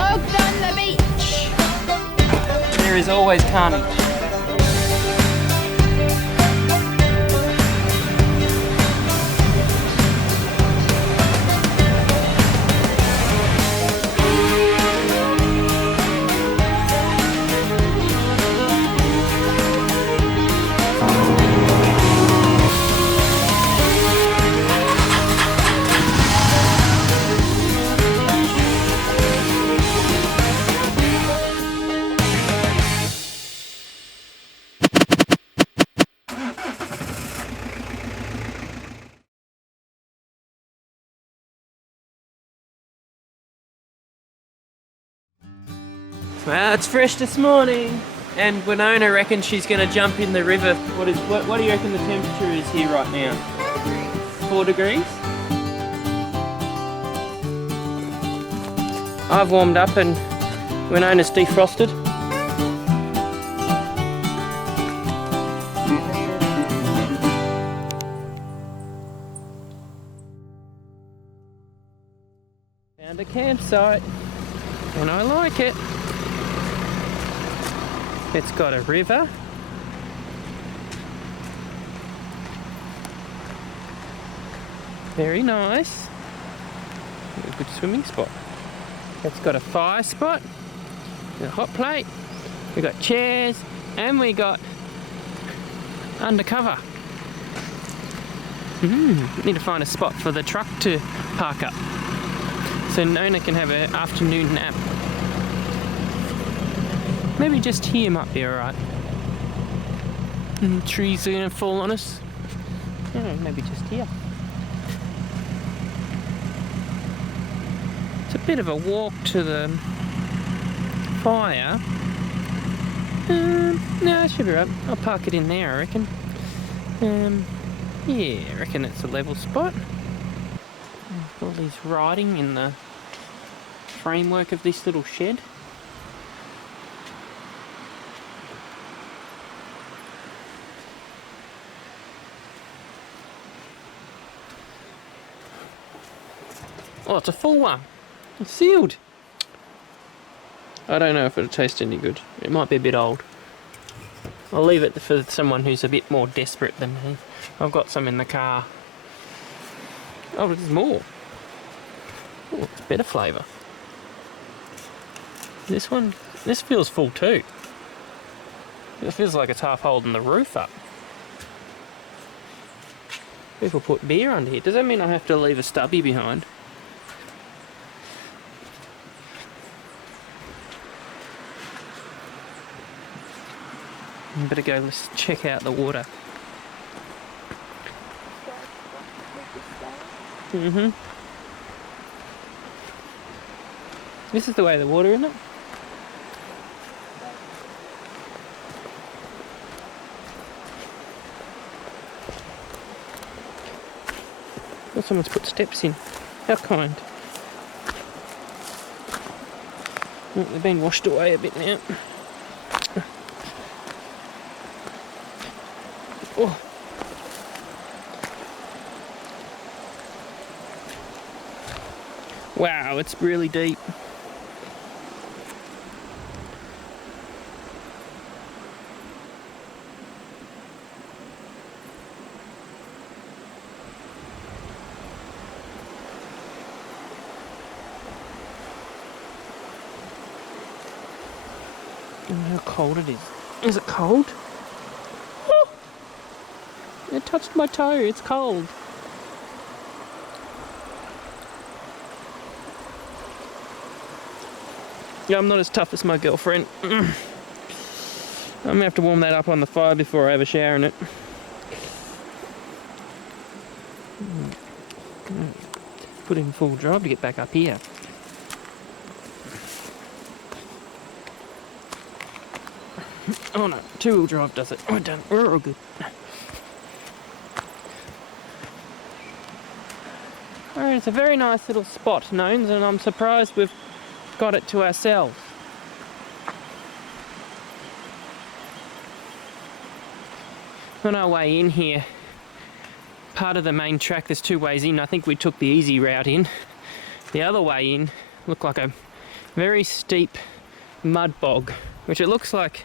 Dogs on the beach. There is always carnage. Well, it's fresh this morning, and Winona reckons she's going to jump in the river. What do you reckon the temperature is here right now? 4 degrees? I've warmed up and Winona's defrosted. Found a campsite, and I like it. It's got a river. Very nice. A good swimming spot. It's got a fire spot, a hot plate. We got chairs, and we got undercover. Need to find a spot for the truck to park up, so Nona can have an afternoon nap. Maybe just here might be alright. Trees are gonna fall on us. Yeah, maybe just here. It's a bit of a walk to the fire. No, it should be right. I'll park it in there, I reckon. Yeah, I reckon it's a level spot. All these writing in the framework of this little shed. Oh, it's a full one. It's sealed. I don't know if it'll taste any good. It might be a bit old. I'll leave it for someone who's a bit more desperate than me. I've got some in the car. Oh, there's more. Oh, it's better flavour. This feels full too. It feels like it's half holding the roof up. People put beer under here. Does that mean I have to leave a stubby behind? Better go, let's check out the water. This is the way of the water, isn't it? Well, someone's put steps in. How kind. Oh, they've been washed away a bit now. Oh. Wow, it's really deep. I wonder how cold it is. Is it cold? Oh, it touched my toe, it's cold. Yeah, I'm not as tough as my girlfriend. I'm gonna have to warm that up on the fire before I have a shower in it. Put it in full drive to get back up here. Oh no, two-wheel drive does it. We're done. We're all good. Alright, it's a very nice little spot, Nones, and I'm surprised we've got it to ourselves. On our way in here, part of the main track, there's two ways in. I think we took the easy route in. The other way in looked like a very steep mud bog, which it looks like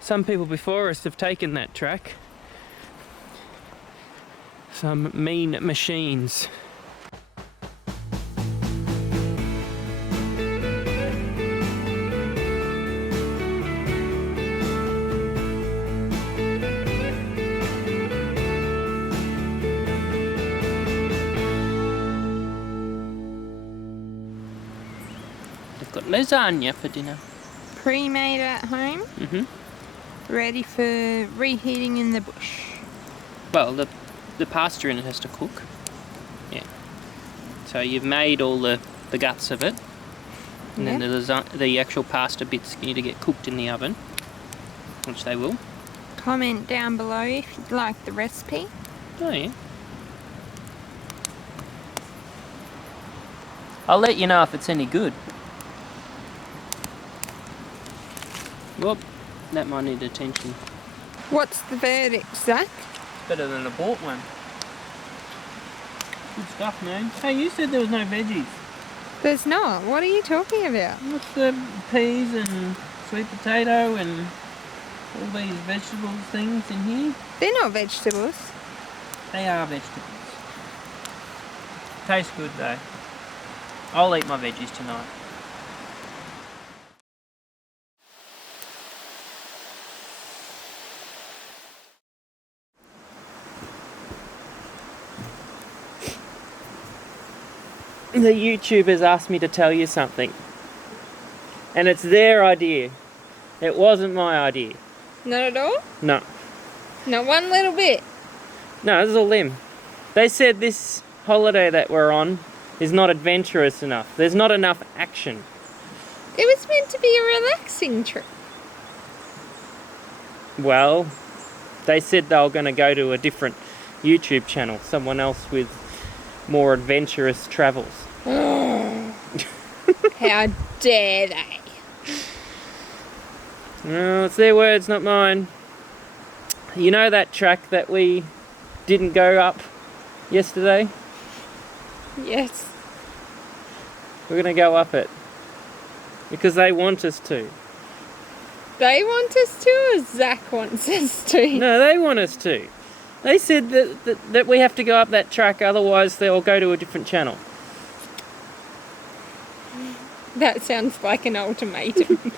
some people before us have taken that track. Some mean machines. They've got lasagna for dinner. Pre-made at home, ready for reheating in the bush. Well, the pasta in it has to cook. Yeah. So you've made all the guts of it, and then the actual pasta bits need to get cooked in the oven, which they will. Comment down below if you'd like the recipe. Oh yeah. I'll let you know if it's any good. Well, that might need attention. What's the verdict, Zach? Better than the bought one. Good stuff, man. Hey, you said there was no veggies. There's not. What are you talking about? What's the peas and sweet potato and all these vegetable things in here? They're not vegetables. They are vegetables. Tastes good though. I'll eat my veggies tonight. The YouTubers asked me to tell you something. And it's their idea. It wasn't my idea. Not at all? No. Not one little bit. No, this is all them. They said this holiday that we're on is not adventurous enough. There's not enough action. It was meant to be a relaxing trip. Well, they said they were going to go to a different YouTube channel. Someone else with more adventurous travels. How dare they? No, it's their words, not mine. You know that track that we didn't go up yesterday? Yes. We're going to go up it. Because they want us to. They want us to, or Zach wants us to? No, they want us to. They said that we have to go up that track, otherwise they'll go to a different channel. That sounds like an ultimatum.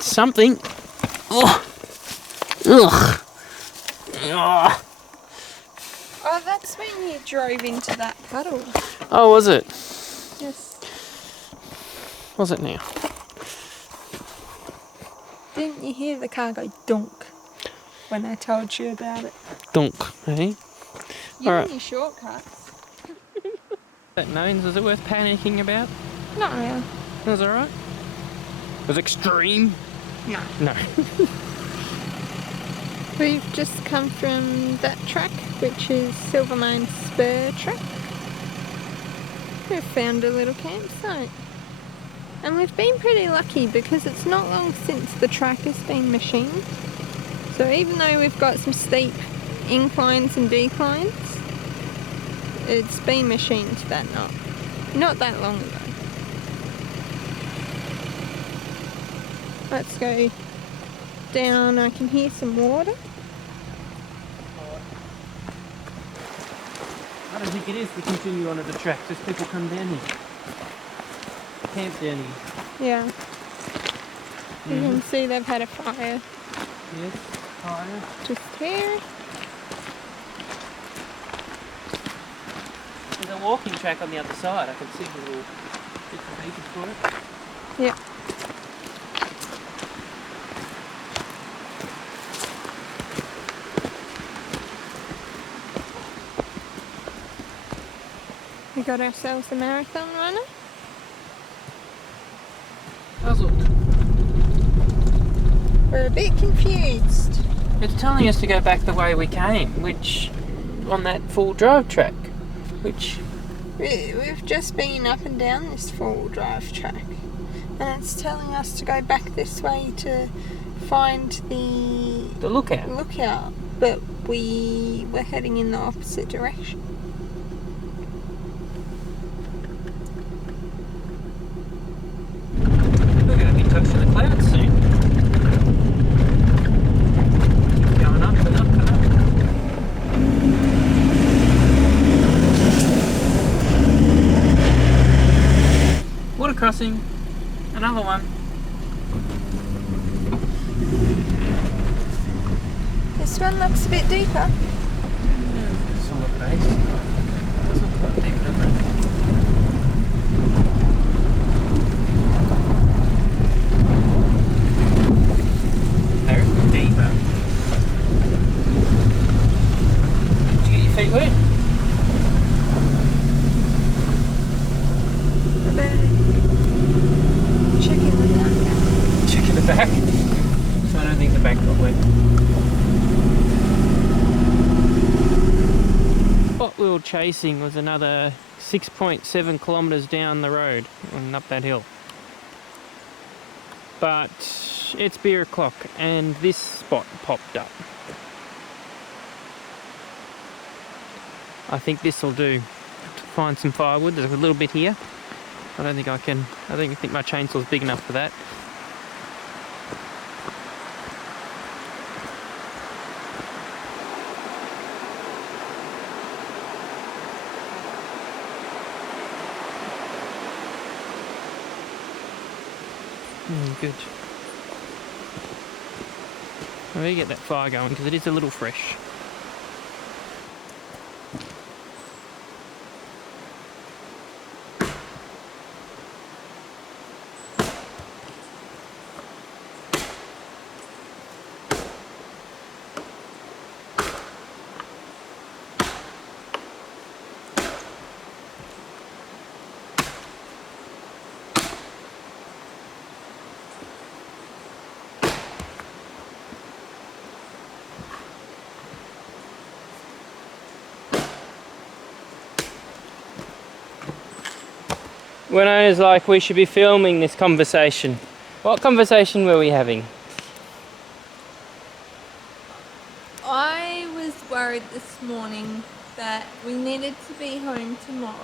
Something. Oh. Ugh. Oh. Oh, that's when you drove into that puddle. Oh, was it? Yes. Was it now? Didn't you hear the car go donk when I told you about it? Donk, eh? You All and right. your shortcuts. That Nones, is it worth panicking about? Not really. That's alright. Was extreme? No. No. We've just come from that track, which is Silvermine Spur track. We've found a little campsite. And we've been pretty lucky because it's not long since the track has been machined. So even though we've got some steep inclines and declines, it's been machined not that long ago. Let's go down. I can hear some water. I don't think it is to continue on at the track, just people come down here. Camp down here. Yeah. You can see they've had a fire Yes, fire. just here. There's a walking track on the other side. I can see the little bits and pieces for it. Yeah. We got ourselves a marathon runner. Puzzled. We're a bit confused. It's telling us to go back the way we came, which on that full drive track, which We've just been up and down this four-wheel drive track, and it's telling us to go back this way to find the lookout. but we were heading in the opposite direction. We're going to be touching the clouds soon. Going up and up and up. Water crossing. Another one. This one looks a bit deeper. Let's look at it. Doesn't look that deep, does it? There's deeper. Did you get your feet wet? Checking the back. Checking the back. So I don't think the back got wet. What we were chasing was another 6.7 kilometres down the road and up that hill. But it's beer o'clock and this spot popped up. I think this will do to find some firewood. There's a little bit here. I don't think I can. I think my chainsaw's big enough for that. Good. I'm going to get that fire going because it is a little fresh. When I was like, we should be filming this conversation. What conversation were we having? I was worried this morning that we needed to be home tomorrow,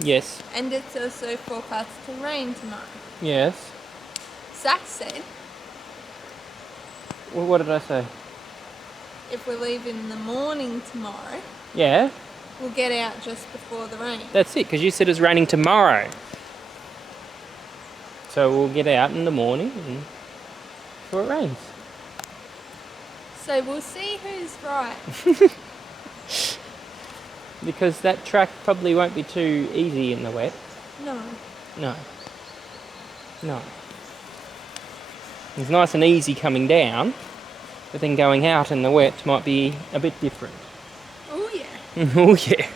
Yes. and it's also forecast to rain tomorrow. Yes. Zach said Well, what did I say? if we leave in the morning tomorrow, Yeah, we'll get out just before the rain. that's it, because you said it's raining tomorrow. So we'll get out in the morning and before it rains. So we'll see who's right. Because that track probably won't be too easy in the wet. No. No. No. It's nice and easy coming down, but then going out in the wet might be a bit different. Oh yeah. Oh yeah.